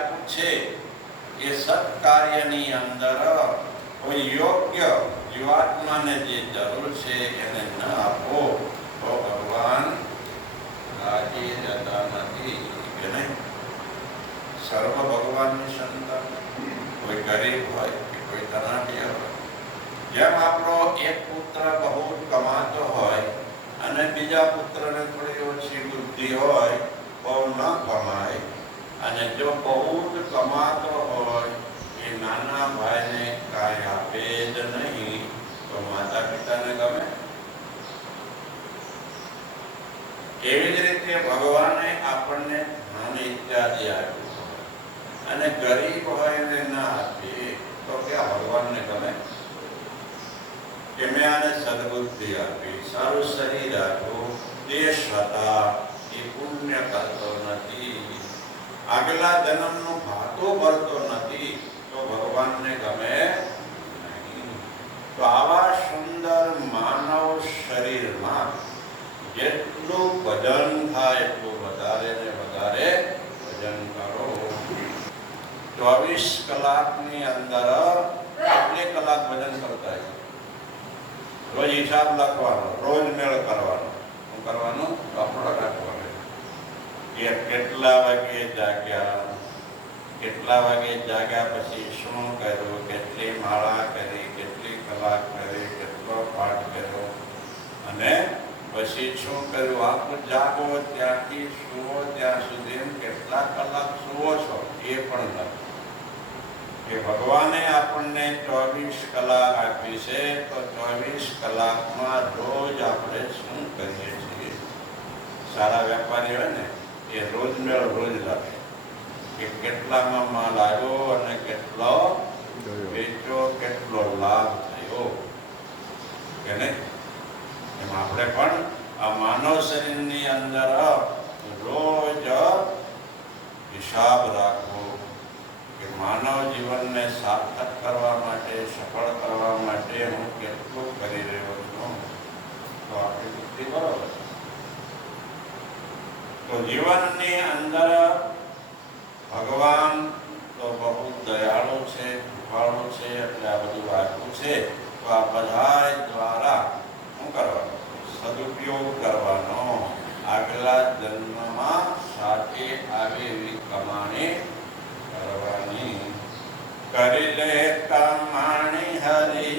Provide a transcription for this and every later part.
આપ્યું છે એ સત્કાર્યની અંદર કોઈ યોગ્ય જીવાત્માને જે જરૂર છે એને ન આપો. તો ભગવાન રાજી જતા નથી સર્વ ભગવાનની સંતાન. કોઈ ગરીબ હોય કે કોઈ તનાટિયા હોય. જેમ આપણો એક પુત્ર બહુ કમાતો હોય અને બીજા પુત્રને થોડી ઓછી બુદ્ધિ હોય, બહુ ન કમાય અને જો બહુ જ કમાતો હોય, એ નાના ભાઈને કાંઈ આપે જ નહીં. તો માતા પિતાને ગમે? એવી જ રીતે ભગવાને આપણને ધન ઇત્યાદિ આપ્યું અને ગરીબ હોય ને ના આપીએ તો ક્યાં ભગવાનને ગમે? કે મેં આને સદબુદ્ધિ આપી, સારું શરીર આપ્યું, દેશ હતા, એ પુણ્ય કરતો નથી. આગલા જન્મનો ભાતો ભરતો નથી, તો ભગવાનને ગમે તો આવા સુંદર માનવ શરીરમાં જેટલું ભજન થાય એટલું વધારે ને વધારે ભજન કરો. ચોવીસ કલાકની અંદર કેટલી કલાક ભજન કરતા હોય? રોજ હિસાબ લખવાનો, રોજ મેળ કરવાનો. શું કરવાનું? કપડો રાખવાનો. કે કેટલા વાગે જાગ્યા? કેટલા વાગે જાગ્યા પછી શું કર્યું? કેટલી માળા કરી? કેટલી કલાક કરી? કેટલો પાઠ કર્યો? અને પછી શું કર્યું? આખું જાગો ત્યાંથી, સુવો ત્યાં સુધી કેટલા કલાક સુવો છો? એ પણ લખો કે ભગવાને આપણને ચોવીસ કલાક આપી છે, તો ચોવીસ કલાકમાં રોજ આપણે શું કરીએ છીએ? સારા વેપારી હોય ને એ રોજ મેળ રોજ લખે કે કેટલામાં માલ આવ્યો અને કેટલો વેચો કેટલો લાભ થયો. કે નહીં? એમ આપણે પણ આ માનવ શરીરની અંદર રોજ હિસાબ રાખવો કે માનવ જીવનને સાર્થક કરવા માટે સફળ કરવા માટે હું કેટલું કરી રહ્યો છું. તો આપણી બુદ્ધિ બરાબર છે. તો જીવનની અંદર ભગવાન તો બહુ દયાળુ છે કૃપાળુ છે, એટલે આ બધું વાંચવું છે. તો આ બધા દ્વારા શું કરવાનો? સદુપયોગ કરવાનો. આગલા જન્મમાં સાથે આવે એવી કમાણી કરવાની. કરી લે કમાણી હરિ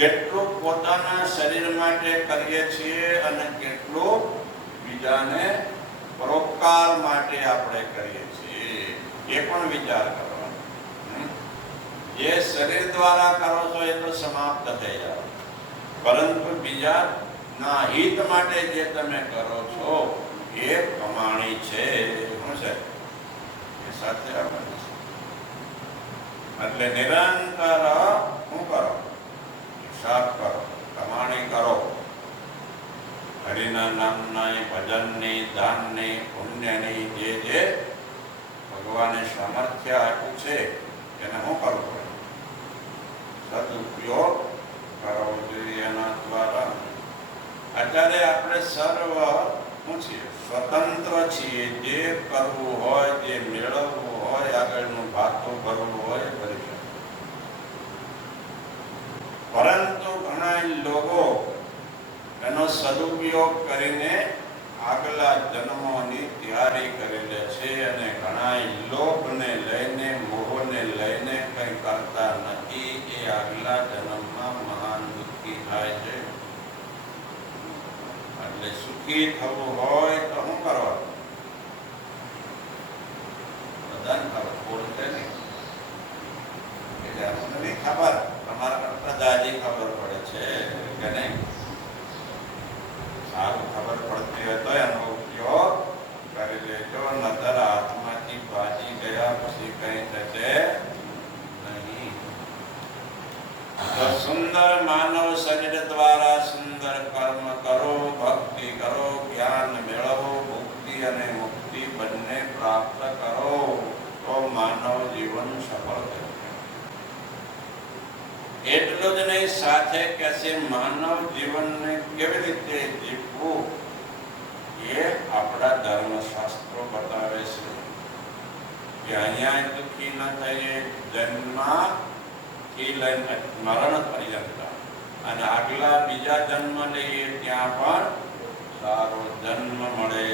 કેટલું પોતાના શરીર માટે કરીએ છીએ અને કેટલું બીજાને પરોપકાર માટે આપણે કરીએ છીએ, એ પણ વિચાર કરવાનો? જે શરીર દ્વારા કરો છો એ તો સમાપ્ત થઈ જાય. પરંતુ બીજા ના હિત માટે જે તમે કરો છો, એ કમાણી છે. શું છે એ સાથે છે. એટલે નિરંતર શું કરો? હિસાબ કરો કમાણી કરો હરિના નામના ભજનની દાનની પુણ્યની જે જે ભગવાને સામર્થ્ય આપ્યું છે એને હું કરવું સદુપયોગ કરવો જોઈએ એના દ્વારા. અત્યારે આપણે સર્વ શું છીએ સ્વતંત્ર છીએ. જે કરવું હોય, જે મેળવવું હોય, આગળનું ભાતું કરવું હોય એ ભરી શકે પરંતુ ઘણા લોકો એનો સદુપયોગ કરીને આગલા જન્મોની તૈયારી કરેલે છે અને ઘણા લોભને લઈને મોહને લઈને કંઈ કરતા નથી એ આગલા જન્મમાં મહાન દુઃખી થાય છે એટલે સુખી થવું હોય તો શું કરવાનું બધાને ખબર બોલશે નહીં એટલે અમને નહીં ખબર તમારા કરતા દાદી ખબર પડે છે કે નહીં સારું ખબર પડતી હોય તો એનો ઉપયોગ કરી લેજો નતર હાથમાંથી ભાજી ગયા પછી કઈ થશે નહીં તો સુંદર માનવ શરીર દ્વારા સુંદર કર્મ કરો, ભક્તિ કરો, જ્ઞાન મેળવો ભક્તિ અને મુક્તિ બંને પ્રાપ્ત કરો, તો માનવ જીવન સફળ થશે. એટલું જ નહીં, સાથે કે છે માનવ જીવનને કેવી રીતે જીવવું? એ આપણા ધર્મશાસ્ત્રો બતાવે છે. કે અહીંયા દુઃખી ન થઈએ જન્મથી લઈને મરણ પર્યંત અને આગલા બીજા જન્મ લઈએ ત્યાં પણ સારો જન્મ મળે